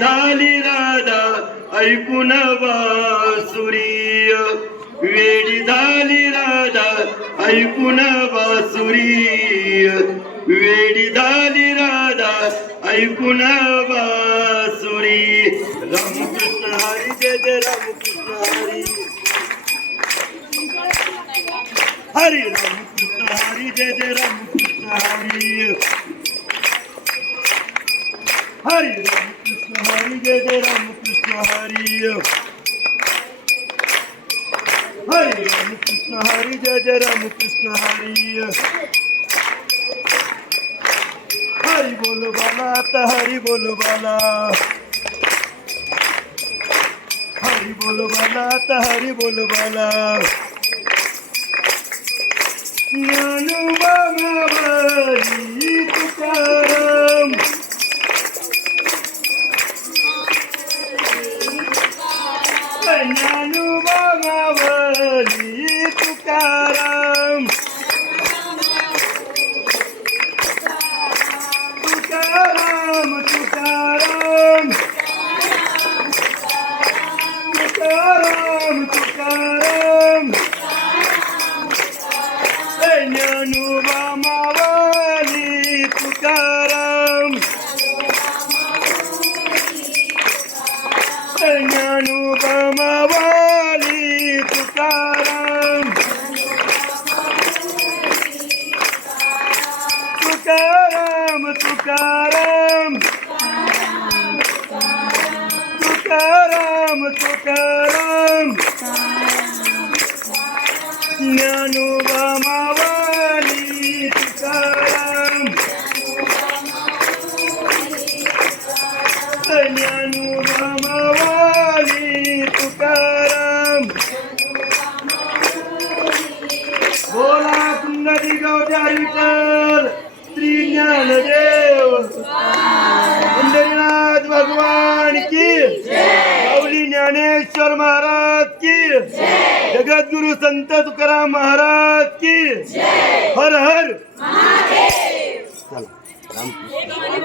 झाली राधा ऐकून बासुरी, वेडी झाली राधा ऐकून बासुरी, वेडी झाली राधा ऐकून बासुरी. रामकृष्ण हरी जय जय रामकृष्ण हरी, हरी रामकृष्ण हरी जय जय रामकृष्ण हरी, हरी रामकृष्ण हरी जय जय रामकृष्ण हरी, हरी रामकृष्ण हरी जय जय रामकृष्ण हरी. हरी बोलो बाला आता हरी बोलो बाला, हरी बोलो बाला आता हरी बोलो बाला. ज्ञानोबा मावली तुकाराम, ज्ञानोबा मावली तुकाराम, तुकाराम तुकाराम, तुकाराम तुकाराम. ज्ञानोबा मावली तुकाराम, ज्ञानोबा मावली तुकाराम, तुकाराम तुकाराम, तुकाराम तुकाराम. ज्ञानोबा मावली तुकाराम, ज्ञानोबा मावली तुकाराम. बोला सुंदरी गौद्या विठ्ठल श्री ज्ञानदेव पंढरीनाथ भगवान की, माऊली ज्ञानेश्वर महाराज की, जगद्गुरु संत तुकाराम महाराज की. हर हर. चला रामकृष्ण.